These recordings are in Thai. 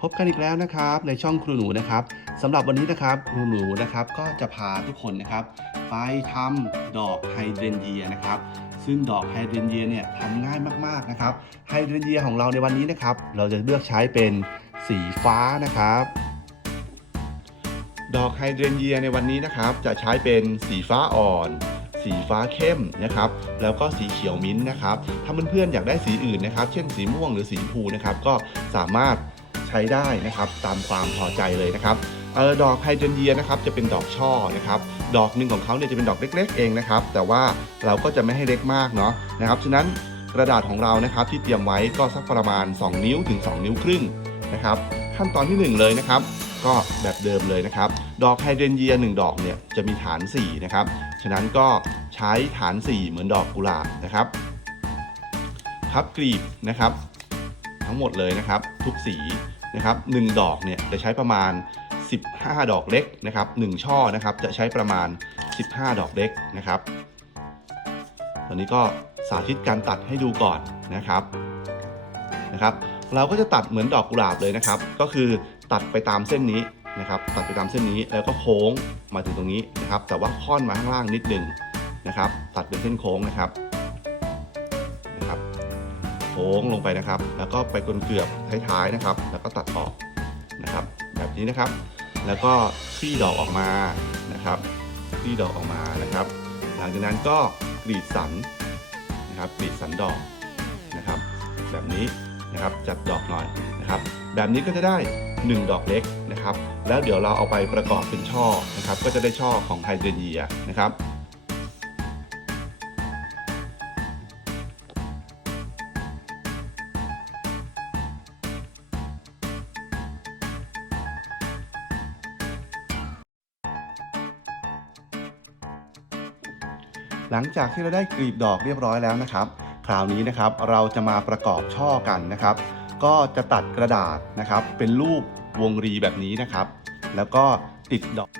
พบกันอีกแล้วนะครับในช่องครูหนูนะครับสำหรับวันนี้นะครับครูหนูนะครับก็จะพาทุกคนนะครับ ไปทำดอกไฮเดรนเยียนะครับ ซึ่งดอกไฮเดรนเยียเนี่ยทำง่ายมากๆนะครับไฮเดรนเยียของเราในวันนี้นะครับ เราจะเลือกใช้เป็นสีฟ้านะครับ ดอกไฮเดรนเยียในวันนี้นะครับ จะใช้เป็นสีฟ้าอ่อนสีฟ้าเข้มนะครับ แล้วก็สีเขียวมิ้นท์นะครับ ถ้าเพื่อนๆอยากได้สีอื่นนะครับ เช่นสีม่วงหรือสีชมพูนะครับ ก็สามารถ ช้ได้นะครับตามความพอใจเลยนะครับออดอกไฮเดรนเยียนะครับจะเป็นดอกช่อนะครับดอกหนึ่งของเขาเนี่ยจะเป็นดอกเล็ก ๆ เองนะครับ แต่ว่าเราก็จะไม่ให้เล็กมากเนาะนะครับฉะนั้นกระดาษของเรานะครับที่เตรียมไว้ก็สักประมาณ 2 นิ้วถึง 2 นิ้วครึ่งนะครับขั้นตอนทีหนึ่1 เลยนะครับ ก็แบบเดิมเลยนะครับ ดอกไฮเดรนเยีย1ดอกเนี่ยจะมีฐาน4นะครับฉะนั้นก็ใช้ฐาน 4 เหมือนดอกกุหลาบนะครับพับกลีบนะครับ ทั้งหมดเลยนะครับ ทุกสี นะครับ1ดอกเนี่ยจะใช้ประมาณ 15 ดอกเล็กนะครับ1ช่อนะครับจะใช้ประมาณ 15 ดอกเล็กนะครับตอนนี้ก็สาธิตการตัดให้ดูก่อนนะครับนะครับ เราก็จะตัดเหมือนดอกกุหลาบเลยนะครับ ก็คือตัดไปตามเส้นนี้นะครับ ตัดไปตามเส้นนี้แล้วก็โค้งมาถึงตรงนี้นะครับ แต่ว่าค่อนมาข้างล่างนิดนึงนะครับ ตัดเป็นเส้นโค้งนะครับ งลงไปนะครับ แล้วก็ไปกลเกือบท้ายๆนะครับ แล้วก็ตัดออกนะครับ แบบนี้นะครับ แล้วก็คลี่ดอกออกมานะครับคลี่ดอกออกมานะครับ หลังจากนั้นก็กรีดสันนะครับกรีดสันดอกนะครับ แบบนี้นะครับจัดดอกหน่อยนะครับ แบบนี้ก็จะได้ 1 ดอกเล็กนะครับ แล้วเดี๋ยวเราเอาไปประกอบเป็นช่อนะครับ ก็จะได้ช่อของไฮเดรนเยียนะครับ หลังจากที่เราได้กลีบดอกเรียบร้อยแล้วนะครับ คราวนี้นะครับเราจะมาประกอบช่อกันนะครับ ก็จะตัดกระดาษนะครับ เป็นรูปวงรีแบบนี้นะครับ แล้วก็ติดดอก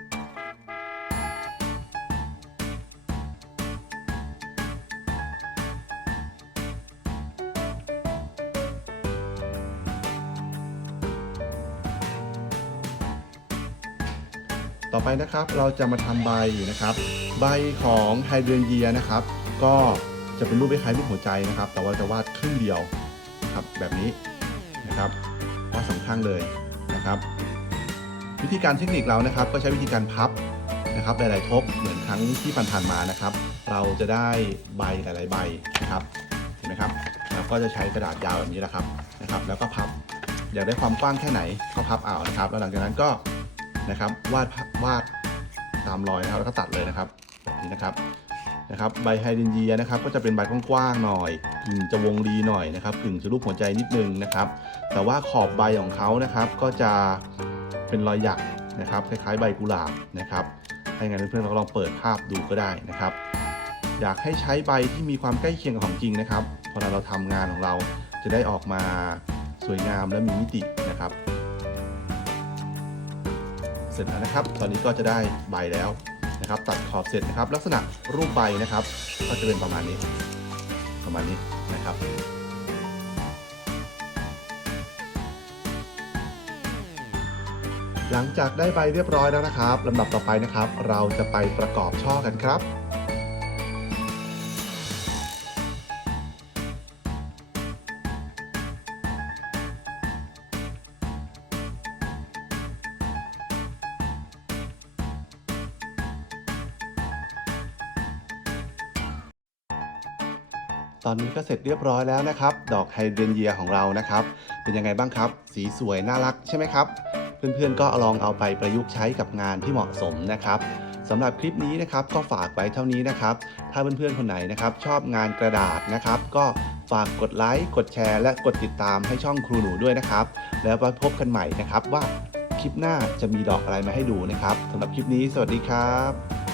ต่อไปนะครับเราจะมาทำใบนะครับ ใบของไฮเดรนเยียนะครับ ก็จะเป็นรูปคล้ายรูปหัวใจนะครับ แต่ว่าจะวาดครึ่งเดียวครับแบบนี้นะครับวาดสองข้างเลยนะครับ วิธีการเทคนิคเรานะครับ ก็ใช้วิธีการพับนะครับหลายๆทบเหมือนครั้งที่ผ่านๆมานะครับ เราจะได้ใบหลายๆใบนะครับเห็นไหมครับเราก็จะใช้กระดาษยาวแบบนี้แหละครับนะครับ แล้วก็พับอยากได้ความกว้างแค่ไหนก็พับเอานะครับ แล้วหลังจากนั้นก็ นะครับ วาดวาดตามรอยนะครับแล้วก็ตัดเลยนะครับแบบนี้นะครับนะครับใบไฮเดรนเยียนะครับก็จะเป็นใบกว้างๆหน่อยกึ่งจะวงรีหน่อยนะครับกึ่งจะรูปหัวใจนิดนึงนะครับ แต่ว่าขอบใบของเขานะครับก็จะเป็นรอยหยักนะครับคล้ายๆใบกุหลาบนะครับให้งั้นเพื่อนๆเราลองเปิดภาพดูก็ได้นะครับ อยากให้ใช้ใบที่มีความใกล้เคียงกับของจริงนะครับพอเราทำงานของเราจะได้ออกมาสวยงามและมีมิตินะครับ เสร็จแล้วนะครับ ตอนนี้ก็จะได้ใบแล้วนะครับ ตัดขอบเสร็จนะครับ ลักษณะรูปใบนะครับ ก็จะเป็นประมาณนี้ ประมาณนี้นะครับหลังจากได้ใบเรียบร้อยแล้วนะครับลำดับต่อไปนะครับ เราจะไปประกอบช่อกันครับ ตอนนี้ก็เสร็จเรียบร้อยแล้วนะครับ ดอกไฮเดรนเยียของเรานะครับ เป็นยังไงบ้างครับ สีสวยน่ารักใช่ไหมครับ เพื่อนๆก็ลองเอาไปประยุกต์ใช้กับงานที่เหมาะสมนะครับสำหรับคลิปนี้นะครับก็ฝากไว้เท่านี้นะครับ ถ้าเพื่อนๆคนไหนนะครับชอบงานกระดาษนะครับ ก็ฝากกดไลค์กดแชร์ และกดติดตามให้ช่องครูหนูด้วยนะครับ แล้วไปพบกันใหม่นะครับว่าคลิปหน้าจะมีดอกอะไรมาให้ดูนะครับสำหรับคลิปนี้ สวัสดีครับ